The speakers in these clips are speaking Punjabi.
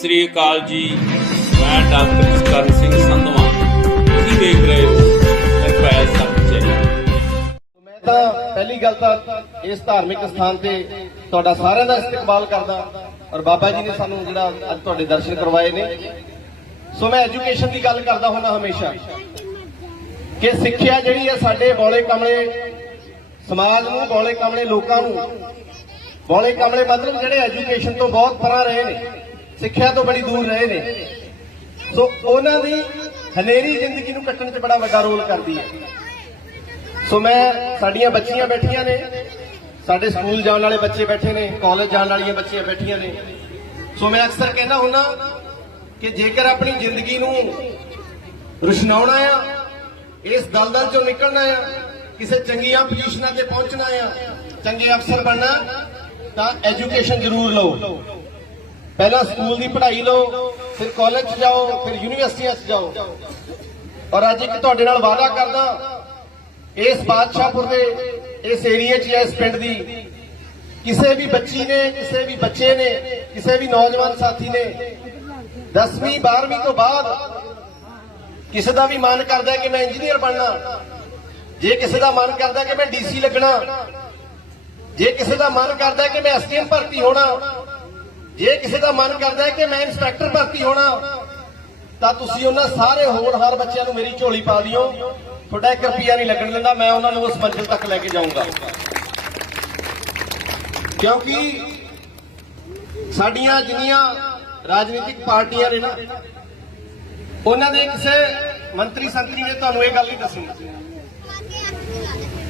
ਸ੍ਰੀ ਅਕਾਲ ਜੀ। ਮੈਂ ਡਾਕਟਰ ਕਰਨ ਸਿੰਘ ਸੰਧਵਾ। ਤੁਸੀਂ ਦੇਖ ਰਹੇ ਹੋ ਨਿਰਭੈ ਸੱਚੇ ਮੈਂ ਤਾਂ ਪਹਿਲੀ ਗੱਲ ਤਾਂ ਇਸ ਧਾਰਮਿਕ ਸਥਾਨ ਤੇ ਤੁਹਾਡਾ ਸਾਰਿਆਂ ਦਾ ਇਸਤਕਬਾਲ ਕਰਦਾ ਔਰ ਬਾਬਾ ਜੀ ਨੇ ਸਾਨੂੰ ਜਿਹੜਾ ਅੱਜ ਤੁਹਾਡੇ ਦਰਸ਼ਨ ਕਰਵਾਏ ਨੇ। ਸੋ ਮੈਂ ਐਜੂਕੇਸ਼ਨ ਦੀ ਗੱਲ ਕਰਦਾ ਹੁੰਦਾ ਹਮੇਸ਼ਾ ਕਿ ਸਿੱਖਿਆ ਜਿਹੜੀ ਹੈ ਸਾਡੇ ਬੋਲੇ ਕਮਲੇ, ਸਮਾਜ ਨੂੰ, ਬੋਲੇ ਕਮਲੇ ਲੋਕਾਂ ਨੂੰ, ਬੋਲੇ ਕਮਲੇ ਮਤਲਬ ਜਿਹੜੇ ਐਜੂਕੇਸ਼ਨ ਤੋਂ ਬਹੁਤ ਪਰਾਂ ਰਹੇ ਨੇ। ਸਿੱਖਿਆ ਤੋਂ ਬੜੀ ਦੂਰ ਰਹੇ ਨੇ। ਸੋ ਉਹਨਾਂ ਦੀ ਹਨੇਰੀ ਜ਼ਿੰਦਗੀ ਨੂੰ ਕੱਟਣ 'ਚ ਬੜਾ ਵੱਡਾ ਰੋਲ ਕਰਦੀ ਹੈ। ਸੋ ਮੈਂ ਸਾਡੀਆਂ ਬੱਚੀਆਂ ਬੈਠੀਆਂ ਨੇ, ਸਾਡੇ ਸਕੂਲ ਜਾਣ ਵਾਲੇ ਬੱਚੇ ਬੈਠੇ ਨੇ, ਕਾਲਜ ਜਾਣ ਵਾਲੀਆਂ ਬੱਚੀਆਂ ਬੈਠੀਆਂ ਨੇ। ਸੋ ਮੈਂ ਅਕਸਰ ਕਹਿੰਦਾ ਹੁੰਦਾ ਕਿ ਜੇਕਰ ਆਪਣੀ ਜ਼ਿੰਦਗੀ ਨੂੰ ਰੁਸ਼ਨਾਉਣਾ ਆ, ਇਸ ਦਲਦਲ ਚੋਂ ਨਿਕਲਣਾ ਆ, ਕਿਸੇ ਚੰਗੀਆਂ ਪੋਜੀਸ਼ਨਾਂ ਤੇ ਪਹੁੰਚਣਾ ਆ, ਚੰਗੇ ਅਫਸਰ ਬਣਨਾ, ਤਾਂ ਐਜੂਕੇਸ਼ਨ ਜ਼ਰੂਰ ਲਓ। ਪਹਿਲਾਂ ਸਕੂਲ ਦੀ ਪੜ੍ਹਾਈ ਲਓ, ਫਿਰ ਕਾਲਜ 'ਚ ਜਾਓ, ਫਿਰ ਯੂਨੀਵਰਸਿਟੀਆਂ 'ਚ ਜਾਓ। ਔਰ ਅੱਜ ਇੱਕ ਤੁਹਾਡੇ ਨਾਲ ਵਾਅਦਾ ਕਰਦਾ, ਇਸ ਬਾਦਸ਼ਾਹਪੁਰ ਦੇ, ਇਸ ਏਰੀਏ 'ਚ ਜਾਂ ਇਸ ਪਿੰਡ ਦੀ, ਕਿਸੇ ਵੀ ਬੱਚੀ ਨੇ, ਕਿਸੇ ਵੀ ਬੱਚੇ ਨੇ, ਕਿਸੇ ਵੀ ਨੌਜਵਾਨ ਸਾਥੀ ਨੇ 10ਵੀਂ 12ਵੀਂ ਤੋਂ ਬਾਅਦ ਕਿਸੇ ਦਾ ਵੀ ਮਨ ਕਰਦਾ ਕਿ ਮੈਂ ਇੰਜੀਨੀਅਰ ਬਣਨਾ, ਜੇ ਕਿਸੇ ਦਾ ਮਨ ਕਰਦਾ ਕਿ ਮੈਂ ਡੀਸੀ ਲੱਗਣਾ, ਜੇ ਕਿਸੇ ਦਾ ਮਨ ਕਰਦਾ ਕਿ ਮੈਂ ਐਸਟੀਐਮ ਭਰਤੀ ਹੋਣਾ ਜੇ ਕਿਸੇ ਦਾ ਮਨ ਕਰਦਾ ਹੈ ਕਿ ਮੈਂ ਇੰਸਪੈਕਟਰ ਭਰਤੀ ਹੋਣਾ, ਤਾਂ ਤੁਸੀਂ ਉਹਨਾਂ ਸਾਰੇ ਹੋਣਹਾਰ ਬੱਚਿਆਂ ਨੂੰ ਮੇਰੀ ਝੋਲੀ ਪਾ ਦਿਓ। ਤੁਹਾਡਾ 1 ਰੁਪਿਆ ਨਹੀਂ ਲੱਗਣ ਦਿੰਦਾ, ਮੈਂ ਉਹਨਾਂ ਨੂੰ ਉਸ ਮੰਜ਼ਿਲ ਤੱਕ ਲੈ ਕੇ ਜਾਊਂਗਾ। ਕਿਉਂਕਿ ਸਾਡੀਆਂ ਜਿੰਨੀਆਂ ਰਾਜਨੀਤਿਕ ਪਾਰਟੀਆਂ ਨੇ ਨਾ, ਉਹਨਾਂ ਦੇ ਕਿਸੇ ਮੰਤਰੀ ਸੰਤਰੀ ਨੇ ਤੁਹਾਨੂੰ ਇਹ ਗੱਲ ਨਹੀਂ ਦੱਸੀ।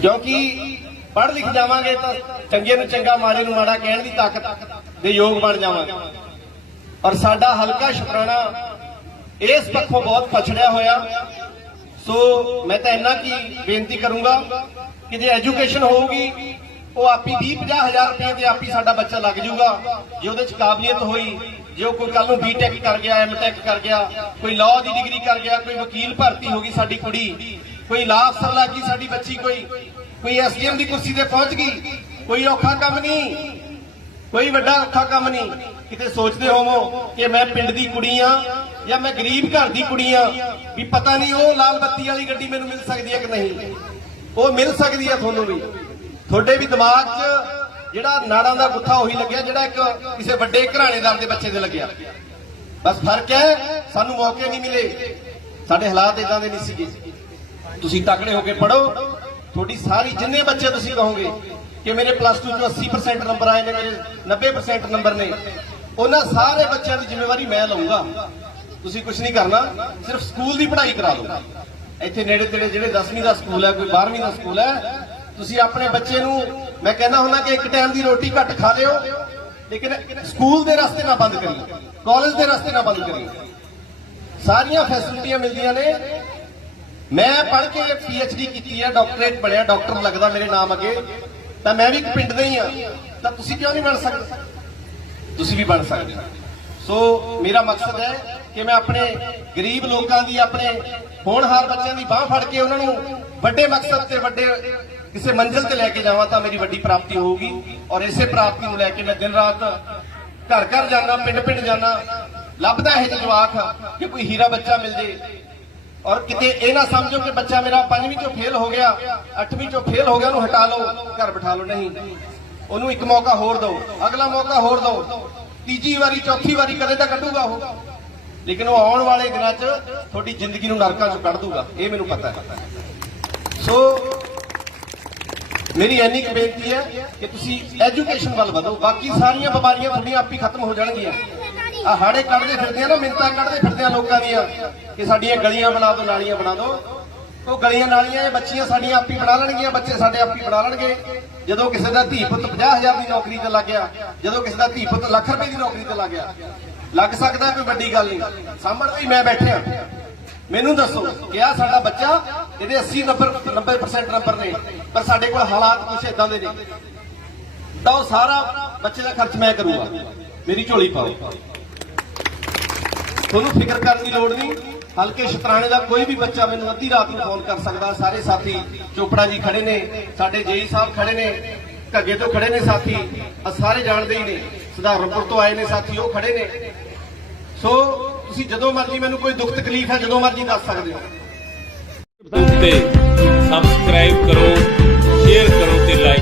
ਕਿਉਂਕਿ ਪੜ੍ਹ ਲਿਖ ਜਾਵਾਂਗੇ ਤਾਂ ਚੰਗੇ ਨੂੰ ਚੰਗਾ, ਮਾੜੇ ਨੂੰ ਮਾੜਾ ਕਹਿਣ ਦੀ ਤਾਕਤ। ਦੇ ਯੋਗ ਬਣ ਜਾਵਾਂ। ਔਰ ਸਾਡਾ ਹਲਕਾ ਸ਼ੁਕਰਾਣਾ ਇਸ ਪੱਖੋਂ ਬਹੁਤ ਪਛੜਿਆ ਹੋਇਆ। ਸੋ ਮੈਂ ਤਾਂ ਇੰਨਾ ਕੀ ਬੇਨਤੀ ਕਰੂੰਗਾ ਕਿ ਜੇ ਐਜੂਕੇਸ਼ਨ ਹੋਊਗੀ, ਉਹ ਆਪੀ 20 50 ਰੁਪਏ ਦੇ ਆਪੀ ਸਾਡਾ ਬੱਚਾ ਲੱਗ ਜਾਊਗਾ। ਜੇ ਉਹਦੇ ਚ ਕਾਬਲੀਅਤ ਹੋਈ, ਜੇ ਉਹ ਕੋਈ ਕੱਲ ਨੂੰ ਬੀਟੈਕ ਕਰ ਗਿਆ ਐਮਟੈਕ ਕਰ ਗਿਆ, ਕੋਈ ਲਾਅ ਦੀ ਡਿਗਰੀ ਕਰ ਗਿਆ, ਕੋਈ ਵਕੀਲ ਭਰਤੀ ਹੋ ਗਈ ਸਾਡੀ ਕੁੜੀ, ਕੋਈ ਲਾਅ ਅਫਸਰ ਲੱਗ ਗਈ ਸਾਡੀ ਬੱਚੀ ਕੋਈ ਕੋਈ ਐਸਡੀਐਮ ਦੀ ਕੁਰਸੀ ਤੇ ਪਹੁੰਚ ਗਈ, ਕੋਈ ਔਖਾ ਕੰਮ ਨਹੀਂ। ਕੋਈ ਵੱਡਾ ਔਖਾ ਕੰਮ ਨਹੀਂ। ਕਿਤੇ ਸੋਚਦੇ ਹੋਵੋ ਕਿ ਮੈਂ ਪਿੰਡ ਦੀ ਕੁੜੀ ਆ ਜਾਂ ਮੈਂ ਗਰੀਬ ਘਰ ਦੀ ਕੁੜੀ ਆ, ਵੀ ਪਤਾ ਨਹੀਂ ਉਹ ਲਾਲ ਬੱਤੀ ਵਾਲੀ ਗੱਡੀ ਮੈਨੂੰ ਮਿਲ ਸਕਦੀ ਹੈ ਕਿ ਨਹੀਂ। ਉਹ ਮਿਲ ਸਕਦੀ ਹੈ ਤੁਹਾਨੂੰ ਵੀ। ਤੁਹਾਡੇ ਵੀ ਦਿਮਾਗ 'ਚ ਜਿਹੜਾ ਨਾੜਾਂ ਦਾ ਗੁੱਥਾ ਉਹੀ ਲੱਗਿਆ, ਜਿਹੜਾ ਇੱਕ ਕਿਸੇ ਵੱਡੇ ਘਰਾਣੇਦਾਰ ਦੇ ਬੱਚੇ ਦੇ ਲੱਗਿਆ। ਬਸ ਫ਼ਰਕ ਹੈ, ਸਾਨੂੰ ਮੌਕੇ ਨਹੀਂ ਮਿਲੇ। ਸਾਡੇ ਹਾਲਾਤ ਇਦਾਂ ਦੇ ਨਹੀਂ ਸੀਗੇ। ਤੁਸੀਂ ਤਕੜੇ ਹੋ ਕੇ ਪੜੋ ਤੁਹਾਡੀ ਸਾਰੀ ਜਿੰਨੇ ਬੱਚੇ ਤੁਸੀਂ ਕਹੋਗੇ ਕਿ ਮੇਰੇ ਪਲੱਸ 2 ਚੋਂ 80% ਨੰਬਰ ਆਏ ਨੇ, ਮੇਰੇ 90% ਨੰਬਰ ਨੇ। ਉਹਨਾਂ ਸਾਰੇ ਬੱਚਿਆਂ ਦੀ ਜ਼ਿੰਮੇਵਾਰੀ ਮੈਂ ਲਵਾਂਗਾ ਤੁਸੀਂ ਕੁਝ ਨਹੀਂ ਕਰਨਾ, ਸਿਰਫ ਸਕੂਲ ਦੀ ਪੜ੍ਹਾਈ ਕਰਾ ਲਓ। ਇੱਥੇ ਨੇੜੇ ਤੇੜੇ ਜਿਹੜੇ 10ਵੀਂ ਦਾ ਸਕੂਲ ਹੈ, ਕੋਈ 12ਵੀਂ ਦਾ ਸਕੂਲ ਹੈ, ਤੁਸੀਂ ਆਪਣੇ ਬੱਚੇ ਨੂੰ, ਮੈਂ ਕਹਿੰਦਾ ਹੁੰਦਾ ਕਿ ਇੱਕ ਟਾਈਮ ਦੀ ਰੋਟੀ ਘੱਟ ਖਾ ਲਿਓ, ਲੇਕਿਨ ਸਕੂਲ ਦੇ ਰਸਤੇ ਨਾ ਬੰਦ ਕਰਿਓ ਕਾਲਜ ਦੇ ਰਸਤੇ ਨਾ ਬੰਦ ਕਰਿਓ। ਸਾਰੀਆਂ ਫੈਸਿਲਿਟੀਆਂ ਮਿਲਦੀਆਂ ਨੇ। ਮੈਂ ਪੜ੍ਹ ਕੇ ਡੀ ਕੀਤੀ ਹੈ ਡਾਕਟਰੇਟ ਬਣਿਆ ਡਾਕਟਰ ਲੱਗਦਾ ਮੇਰੇ ਨਾਮ ਅੱਗੇ। ਤਾਂ ਮੈਂ ਵੀ ਇੱਕ ਪਿੰਡ ਦਾ ਹੀ ਆ ਤਾਂ ਤੁਸੀਂ ਕਿਉਂ ਨਹੀਂ ਬਣ ਸਕਦੇ? ਤੁਸੀਂ ਵੀ ਬਣ ਸਕਦੇ ਸੋ ਮੇਰਾ ਮਕਸਦ ਹੈ ਕਿ ਮੈਂ ਆਪਣੇ ਗਰੀਬ ਲੋਕਾਂ ਦੀ, ਆਪਣੇ ਹੋਣਹਾਰ ਬੱਚਿਆਂ ਦੀ ਬਾਹ ਫੜ ਕੇ ਉਹਨਾਂ ਨੂੰ ਵੱਡੇ ਮਕਸਦ ਤੇ, ਵੱਡੇ ਕਿਸੇ ਮੰਜ਼ਿਲ ਤੇ ਲੈ ਕੇ ਜਾਵਾਂ ਤਾਂ ਮੇਰੀ ਵੱਡੀ ਪ੍ਰਾਪਤੀ ਹੋਊਗੀ। ਔਰ ਇਸੇ ਪ੍ਰਾਪਤੀ ਨੂੰ ਲੈ ਕੇ ਮੈਂ ਦਿਨ ਰਾਤ ਘਰ ਘਰ ਜਾਣਾ ਪਿੰਡ ਪਿੰਡ ਜਾਣਾ ਲੱਭਦਾ ਇਹ ਜਿਹੇ ਜਵਾਕ ਕਿ ਕੋਈ ਹੀਰਾ ਬੱਚਾ ਮਿਲ ਜੇ। ਔਰ ਕਿਤੇ ਇਹ ਨਾ ਸਮਝੋ ਕਿ ਬੱਚਾ ਮੇਰਾ ਪੰਜਵੀਂ ਚੋਂ ਫੇਲ ਹੋ ਗਿਆ, ਅੱਠਵੀਂ ਚੋਂ ਫੇਲ ਹੋ ਗਿਆ, ਉਹਨੂੰ ਹਟਾ ਲਓ, ਘਰ ਬਿਠਾ ਲਓ, ਨਹੀਂ। ਉਹਨੂੰ ਇੱਕ ਮੌਕਾ ਹੋਰ ਦਿਓ, ਅਗਲਾ ਮੌਕਾ ਹੋਰ ਦਿਓ। ਤੀਜੀ ਵਾਰੀ, ਚੌਥੀ ਵਾਰੀ ਕਦੇ ਤਾਂ ਕੱਢੂਗਾ ਉਹ। ਲੇਕਿਨ ਉਹ ਆਉਣ ਵਾਲੇ ਦਿਨਾਂ 'ਚ ਤੁਹਾਡੀ ਜ਼ਿੰਦਗੀ ਨੂੰ ਨਰਕਾਂ ਚ ਕੱਢ ਦੂਗਾ, ਇਹ ਮੈਨੂੰ ਪਤਾ ਹੈ। ਸੋ, ਮੇਰੀ ਇੰਨੀ ਕੁ ਬੇਨਤੀ ਹੈ ਕਿ ਤੁਸੀਂ ਐਜੂਕੇਸ਼ਨ ਵੱਲ ਵਧੋ। ਬਾਕੀ ਸਾਰੀਆਂ ਬਿਮਾਰੀਆਂ ਤੁਹਾਡੀਆਂ ਆਪ ਹੀ ਖਤਮ ਹੋ ਜਾਣਗੀਆਂ। ਆ ਹਾੜੇ ਕੱਢਦੇ ਫਿਰਦੇ ਆ ਨਾ ਮਿੰਤਾ ਕੱਢਦੇ ਫਿਰਦੇ ਆ ਲੋਕਾਂ ਦੀਆਂ ਕਿ ਸਾਡੀਆਂ ਗਲੀਆਂ ਬਣਾ ਦਿਓ, ਨਾਲੀਆਂ ਬਣਾ ਦਿਓ। ਉਹ ਗਲੀਆਂ ਨਾਲੀਆਂ ਇਹ ਬੱਚੀਆਂ ਸਾਡੀਆਂ ਆਪੀ ਬਣਾ ਲੈਣਗੀਆਂ, ਬੱਚੇ ਸਾਡੇ ਆਪੀ ਬਣਾ ਲੈਣਗੇ। ਜਦੋਂ ਕਿਸੇ ਦਾ ਧੀ ਪੁੱਤ 50000 ਦੀ ਨੌਕਰੀ ਤੇ ਲੱਗ ਗਿਆ, ਜਦੋਂ ਕਿਸੇ ਦਾ ਧੀ ਪੁੱਤ ਲੱਖ ਰੁਪਏ ਦੀ ਨੌਕਰੀ ਤੇ ਲੱਗ ਗਿਆ, ਲੱਗ ਸਕਦਾ ਕੋਈ ਵੱਡੀ ਗੱਲ ਨਹੀਂ। ਸਾਹਮਣੇ ਹੀ ਮੈਂ ਬੈਠਿਆ ਮੈਨੂੰ ਦੱਸੋ ਕਿ ਆ ਸਾਡਾ ਬੱਚਾ ਇਹਦੇ 80 ਨੰਬਰ 90% ਨੰਬਰ ਨੇ, ਪਰ ਸਾਡੇ ਕੋਲ ਹਾਲਾਤ ਕੁਛ ਇਦਾਂ ਦੇ ਨੇ। ਤਾਂ ਉਹ ਸਾਰਾ ਬੱਚੇ ਦਾ ਖਰਚ ਮੈਂ ਕਰੂੰਗਾ। ਮੇਰੀ ਝੋਲੀ ਪਾਓ। ਤੁਹਾਨੂੰ ਫਿਕਰ ਕਰਨ ਦੀ ਲੋੜ ਨਹੀਂ। ਹਲਕੇ ਸ਼ਤਰਾਣੇ ਦਾ ਕੋਈ ਵੀ ਬੱਚਾ ਮੈਨੂੰ ਅੱਧੀ ਰਾਤ ਨੂੰ ਫੋਨ ਕਰ ਸਕਦਾ। ਸਾਰੇ ਸਾਥੀ ਚੋਪੜਾ ਜੀ ਖੜੇ ਨੇ, ਸਾਡੇ ਜੇਈ ਸਾਹਿਬ ਖੜੇ ਨੇ, ਘੱਗੇ ਤੋਂ ਖੜੇ ਨੇ ਸਾਥੀ ਆ ਸਾਰੇ ਜਾਣਦੇ ਹੀ ਨੇ। ਸਧਾਰਨਪੁਰ ਤੋਂ ਆਏ ਨੇ ਸਾਥੀ, ਉਹ ਖੜੇ ਨੇ। ਸੋ ਤੁਸੀਂ ਜਦੋਂ ਮਰਜ਼ੀ ਮੈਨੂੰ ਕੋਈ ਦੁੱਖ ਤਕਲੀਫ ਹੈ, ਜਦੋਂ ਮਰਜ਼ੀ ਦੱਸ ਸਕਦੇ ਹੋ। ਸਬਸਕ੍ਰਾਈਬ ਕਰੋ ਸ਼ੇਅਰ ਕਰੋ ਤੇ ਲਾਈਕ